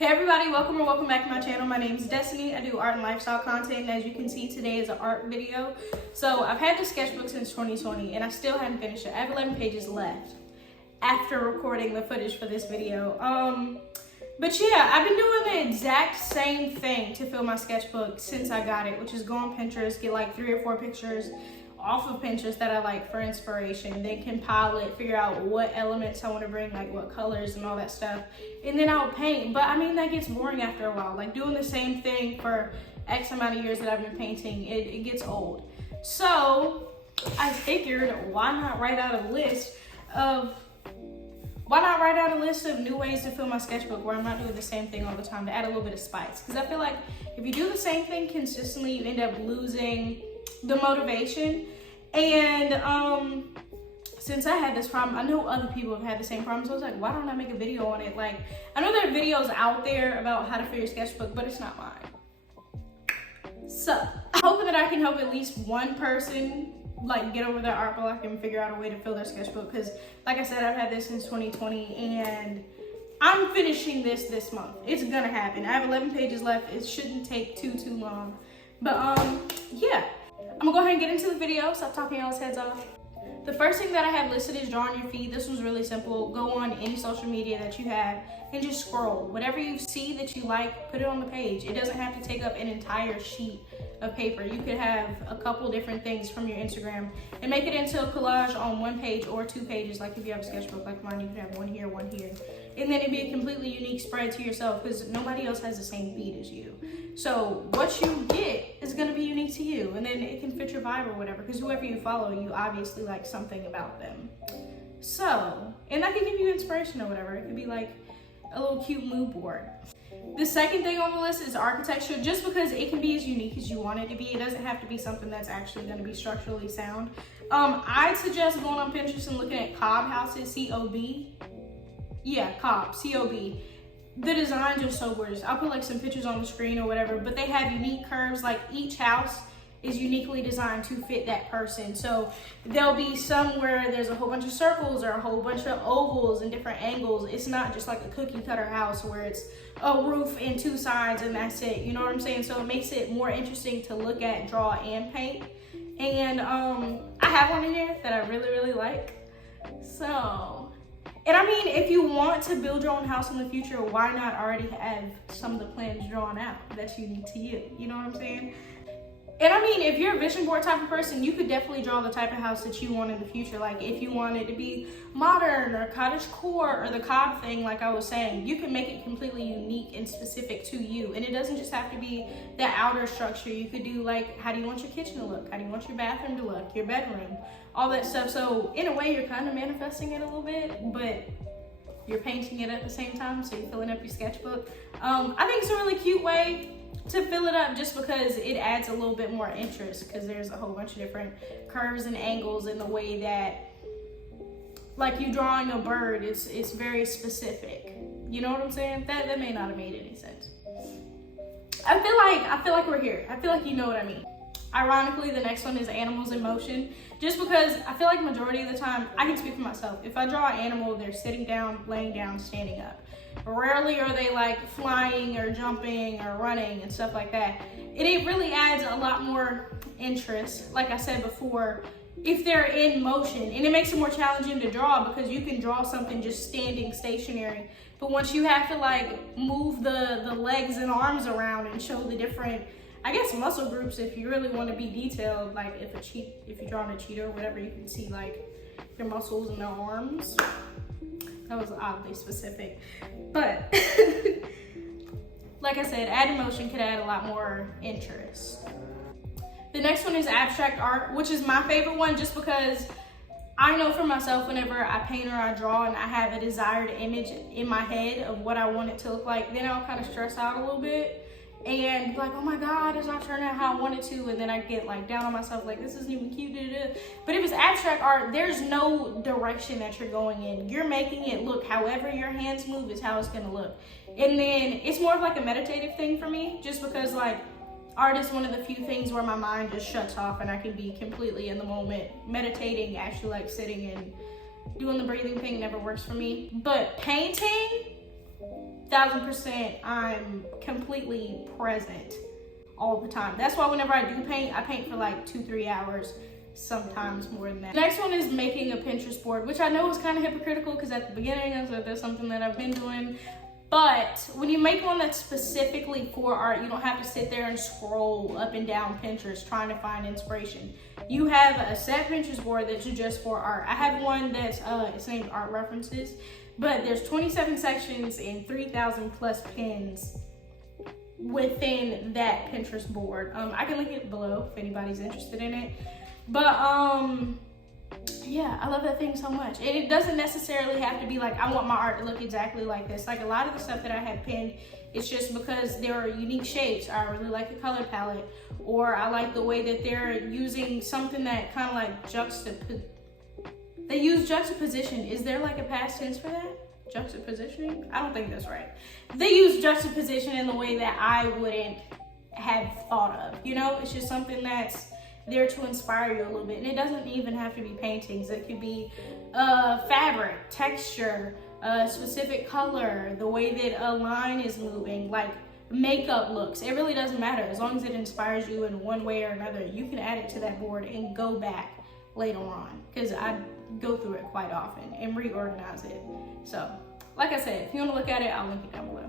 Hey everybody, welcome or welcome back to my channel. My name is Destiny. I do art and lifestyle content, and as you can see, today is an art video. So I've had the sketchbook since 2020 and I still haven't finished it. I have 11 pages left after recording the footage for this video. But yeah, I've been doing the exact same thing to fill my sketchbook since I got it, which is go on Pinterest, get like 3 or 4 pictures off of Pinterest that I like for inspiration, then compile it, figure out what elements I want to bring, like what colors and all that stuff, and then I'll paint. But I mean, that gets boring after a while. Like doing the same thing for X amount of years that I've been painting, it gets old. So I figured, why not write out a list of new ways to fill my sketchbook where I'm not doing the same thing all the time, to add a little bit of spice. Because I feel like if you do the same thing consistently, you end up losing the motivation. And since I had this problem, I know other people have had the same problem, so I was like, why don't I make a video on it? Like, I know there are videos out there about how to fill your sketchbook, but it's not mine. So I'm hoping that I can help at least one person like get over their art block and figure out a way to fill their sketchbook, because like I said, I've had this since 2020 and I'm finishing this month. It's gonna happen. I have 11 pages left. It shouldn't take too long. But yeah, I'm gonna go ahead and get into the video. Stop talking y'all's heads off. The first thing that I have listed is draw on your feed. This was really simple. Go on any social media that you have and just scroll. Whatever you see that you like, put it on the page. It doesn't have to take up an entire sheet of paper. You could have a couple different things from your Instagram and make it into a collage on 1 page or 2 pages. Like if you have a sketchbook like mine, you could have one here, and then it'd be a completely unique spread to yourself, because nobody else has the same feed as you. So what you get is going to be unique to you, and then it can fit your vibe or whatever, because whoever you follow, you obviously like something about them. So, and that can give you inspiration or whatever. It could be like a little cute mood board. The second thing on the list is architecture, just because it can be as unique as you want it to be. It doesn't have to be something that's actually going to be structurally sound. I'd suggest going on Pinterest and looking at Cobb houses, C-O-B. Yeah, Cobb, C-O-B. The designs are so gorgeous. I'll put like some pictures on the screen or whatever, but they have unique curves. Like each house is uniquely designed to fit that person. So there'll be some where there's a whole bunch of circles or a whole bunch of ovals and different angles. It's not just like a cookie cutter house where it's a roof and 2 sides and that's it. You know what I'm saying? So it makes it more interesting to look at, draw, and paint. And I have one in here that I really like. So, and I mean, if you want to build your own house in the future, why not already have some of the plans drawn out that's unique to you? You know what I'm saying? And I mean, if you're a vision board type of person, you could definitely draw the type of house that you want in the future. Like if you want it to be modern or cottage core or the Cobb thing, like I was saying, you can make it completely unique and specific to you. And it doesn't just have to be the outer structure. You could do like, how do you want your kitchen to look? How do you want your bathroom to look? Your bedroom, all that stuff. So in a way, you're kind of manifesting it a little bit, but you're painting it at the same time. So you're filling up your sketchbook. I think it's a really cute way to fill it up, just because it adds a little bit more interest, because there's a whole bunch of different curves and angles in the way that, like you drawing a bird, it's very specific. You know what I'm saying? That may not have made any sense. I feel like we're here. I feel like you know what I mean. Ironically, the next one is animals in motion, just because I feel like majority of the time, I can speak for myself, if I draw an animal, they're sitting down, laying down, standing up. Rarely are they like flying or jumping or running and stuff like that. And it really adds a lot more interest, like I said before, if they're in motion. And it makes it more challenging to draw, because you can draw something just standing stationary. But once you have to like move the legs and arms around and show the different, I guess, muscle groups, if you really want to be detailed, like if you're drawing a cheetah or whatever, you can see like their muscles and their arms. That was oddly specific, but like I said, adding motion could add a lot more interest. The next one is abstract art, which is my favorite one, just because I know for myself, whenever I paint or I draw and I have a desired image in my head of what I want it to look like, then I'll kind of stress out a little bit and be like, oh my God, it's not turning out how I want it to. And then I get like down on myself, like this isn't even cute. But if it's abstract art, there's no direction that you're going in. You're making it look however your hands move is how it's gonna look. And then it's more of like a meditative thing for me, just because like art is one of the few things where my mind just shuts off and I can be completely in the moment. Meditating, actually like sitting and doing the breathing thing, never works for me. But painting, 1000% I'm completely present all the time. That's why whenever I do paint, I paint for like 2-3 hours, sometimes more than that. The next one is making a Pinterest board, which I know is kind of hypocritical because at the beginning I said that's something that I've been doing. But when you make one that's specifically for art, you don't have to sit there and scroll up and down Pinterest trying to find inspiration. You have a set Pinterest board that's just for art. I have one that's it's named Art References, but there's 27 sections and 3,000 plus pins within that Pinterest board. I can link it below if anybody's interested in it. But yeah, I love that thing so much. And it doesn't necessarily have to be like, I want my art to look exactly like this. Like a lot of the stuff that I have pinned, it's just because there are unique shapes. I really like the color palette, or I like the way that they're using something that kind of like they use juxtaposition. Is there like a past tense for that? Juxtapositioning? I don't think that's right. They use juxtaposition in the way that I wouldn't have thought of. You know, it's just something that's there to inspire you a little bit. And it doesn't even have to be paintings. It could be fabric, texture, specific color, the way that a line is moving, like makeup looks. It really doesn't matter. As long as it inspires you in one way or another, you can add it to that board and go back later on, because I go through it quite often and reorganize it. So like I said, if you want to look at it, I'll link it down below.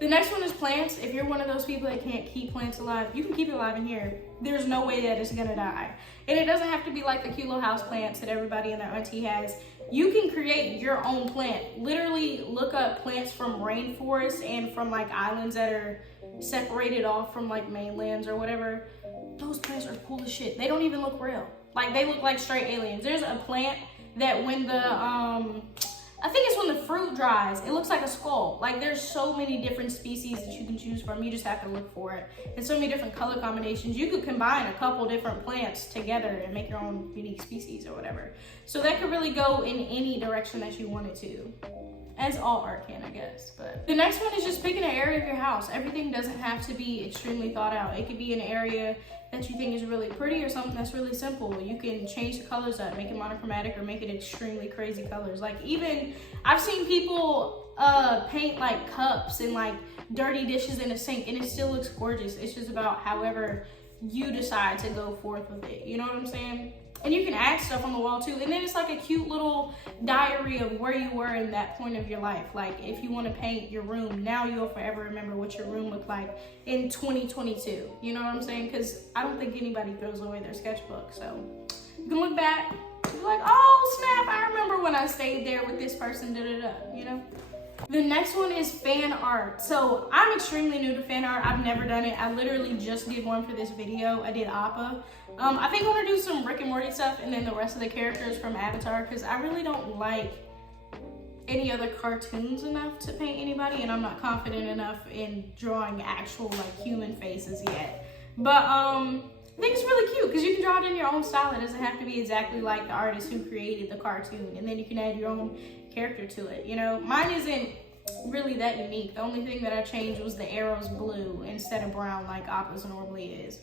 The next one is plants. If you're one of those people that can't keep plants alive, you can keep it alive in here. There's no way that it's gonna die. And it doesn't have to be like the cute little house plants that everybody and their auntie has. You can create your own plant. Literally look up plants from rainforests and from like islands that are separated off from like mainlands or whatever. Those plants are cool as shit. They don't even look real. Like they look like straight aliens. There's a plant that when the I think it's when the fruit dries, it looks like a skull. Like there's so many different species that you can choose from. You just have to look for it. And so many different color combinations. You could combine a couple different plants together and make your own unique species or whatever. So that could really go in any direction that you wanted to. As all art can, I guess. But the next one is just picking an area of your house. Everything doesn't have to be extremely thought out. It could be an area that you think is really pretty or something that's really simple. You can change the colors up, make it monochromatic or make it extremely crazy colors. Like even, I've seen people paint like cups and like dirty dishes in a sink and it still looks gorgeous. It's just about however you decide to go forth with it. You know what I'm saying? And you can add stuff on the wall too. And then it's like a cute little diary of where you were in that point of your life. Like if you want to paint your room, now you'll forever remember what your room looked like in 2022. You know what I'm saying? Because I don't think anybody throws away their sketchbook. So you can look back and be like, oh snap, I remember when I stayed there with this person, da-da-da, you know? The next one is fan art. So I'm extremely new to fan art. I've never done it. I literally just did one for this video. I did Appa. I think I'm gonna do some Rick and Morty stuff and then the rest of the characters from Avatar, because I really don't like any other cartoons enough to paint anybody, and I'm not confident enough in drawing actual like human faces yet. But I think it's really cute because you can draw it in your own style. It doesn't have to be exactly like the artist who created the cartoon, and then you can add your own character to it. You know, mine isn't really that unique. The only thing that I changed was the arrows blue instead of brown like Appa's normally is.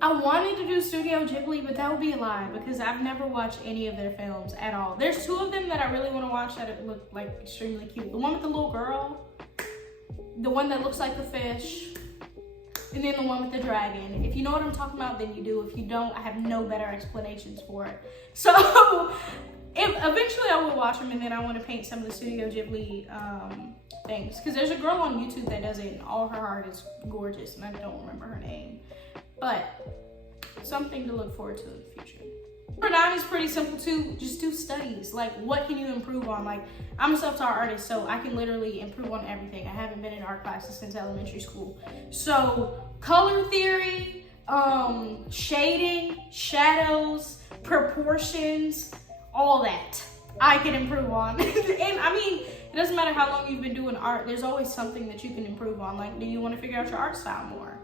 I wanted to do Studio Ghibli, but that would be a lie because I've never watched any of their films at all. There's two of them that I really want to watch that look like extremely cute. The one with the little girl, the one that looks like the fish, and then the one with the dragon. If you know what I'm talking about, then you do. If you don't, I have no better explanations for it. So eventually I will watch them, and then I want to paint some of the Studio Ghibli things. Because there's a girl on YouTube that does it, and all her art is gorgeous, and I don't remember her name. But something to look forward to in the future. Number 9 is pretty simple too. Just do studies. Like, what can you improve on? Like, I'm a self-taught artist, so I can literally improve on everything. I haven't been in art classes since elementary school. So color theory, shading, shadows, proportions, all that I can improve on. And I mean, it doesn't matter how long you've been doing art, there's always something that you can improve on. Like, do you want to figure out your art style more?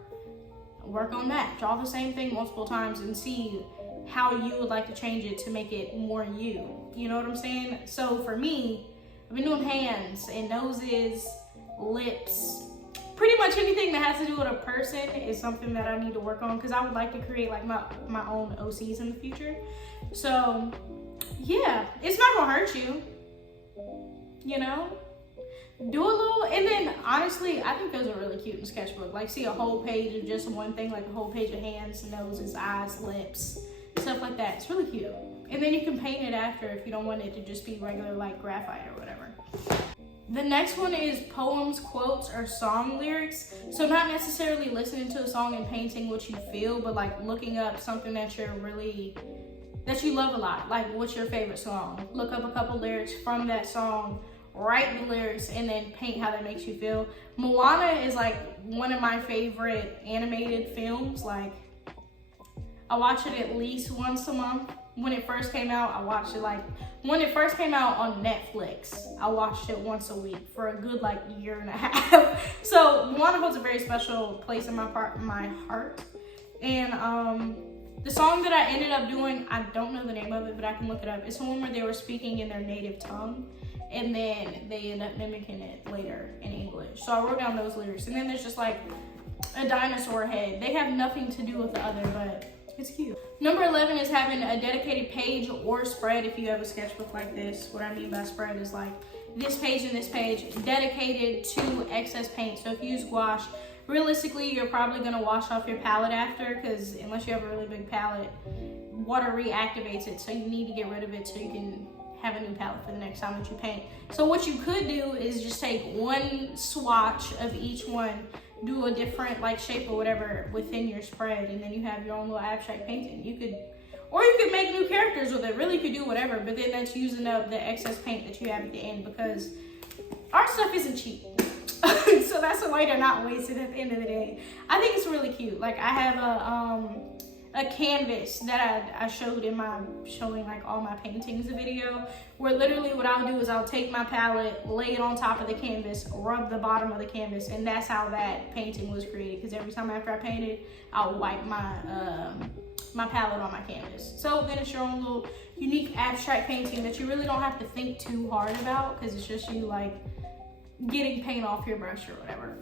Work on that. Draw the same thing multiple times and see how you would like to change it to make it more you. You know what I'm saying? So for me, I've been doing hands and noses, lips, pretty much anything that has to do with a person is something that I need to work on, because I would like to create like my own OCs in the future. So yeah, it's not gonna hurt you, you know? do a little, and then honestly, I think those are really cute in Sketchbook. Like, see a whole page of just one thing, like a whole page of hands, noses, eyes, lips, stuff like that. It's really cute. And then you can paint it after if you don't want it to just be regular like graphite or whatever. The next one is poems, quotes, or song lyrics. So not necessarily listening to a song and painting what you feel, but like looking up something that you love a lot. Like, what's your favorite song? Look up a couple lyrics from that song, write the lyrics, and then paint how that makes you feel. Moana is like one of my favorite animated films. Like, I watch it at least once a month. When it first came out, I watched it when it first came out on Netflix, I watched it once a week for a good like year and a half. So Moana holds a very special place in my heart. And the song that I ended up doing, I don't know the name of it, but I can look it up. It's the one where they were speaking in their native tongue, and then they end up mimicking it later in English. So I wrote down those lyrics. And then there's just like a dinosaur head. They have nothing to do with the other, but it's cute. Number 11 is having a dedicated page or spread if you have a sketchbook like this. What I mean by spread is like this page and this page dedicated to excess paint. So if you use gouache, realistically, you're probably gonna wash off your palette after, because unless you have a really big palette, water reactivates it. So you need to get rid of it so you can have a new palette for the next time that you paint. So what you could do is just take one swatch of each one, do a different like shape or whatever within your spread, and then you have your own little abstract painting. You could make new characters with it. Really, you could do whatever, but then that's using up the excess paint that you have at the end, because art stuff isn't cheap. So that's a way to not waste it at the end of the day. I think it's really cute. Like, I have a canvas that I showed in my showing like all my paintings video, where literally what I'll do is I'll take my palette, lay it on top of the canvas, rub the bottom of the canvas, and that's how that painting was created. Because every time after I painted, I'll wipe my my palette on my canvas. So then it's your own little unique abstract painting that you really don't have to think too hard about, because it's just you like getting paint off your brush or whatever.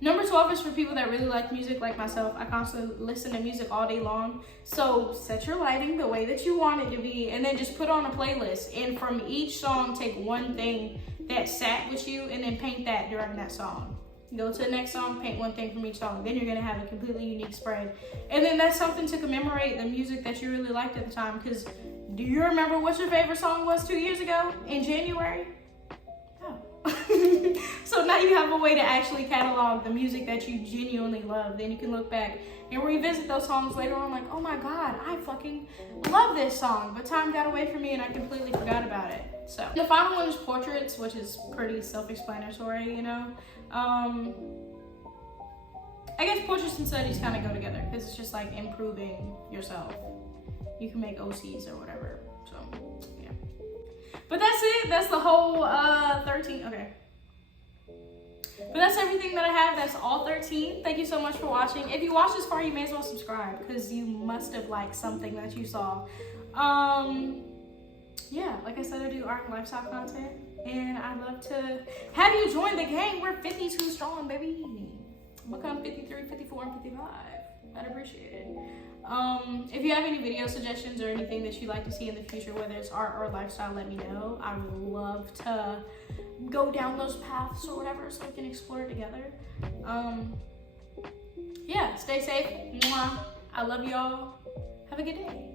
Number 12 is for people that really like music like myself. I constantly listen to music all day long. So set your lighting the way that you want it to be, and then just put on a playlist. And from each song, take one thing that sat with you and then paint that during that song. Go to the next song, paint one thing from each song. Then you're gonna have a completely unique spread. And then that's something to commemorate the music that you really liked at the time. Because do you remember what your favorite song was 2 years ago in January? So now you have a way to actually catalog the music that you genuinely love. Then you can look back and revisit those songs later on like, oh my God, I fucking love this song, but time got away from me and I completely forgot about it. So the final one is portraits, which is pretty self-explanatory, you know. I guess portraits and studies kind of go together, because it's just like improving yourself. You can make OCs or whatever, so yeah. But that's it. That's the whole 13. Okay. But that's everything that I have. That's all 13. Thank you so much for watching. If you watched this far, you may as well subscribe, because you must have liked something that you saw. Yeah, like I said, I do art and lifestyle content, and I'd love to have you join the gang. We're 52 strong, baby. Become 53, 54, and 55. I'd appreciate it. If you have any video suggestions or anything that you'd like to see in the future, whether it's art or lifestyle, let me know. I would love to go down those paths or whatever, so we can explore it together. Yeah, stay safe. Mwah. I love y'all. Have a good day.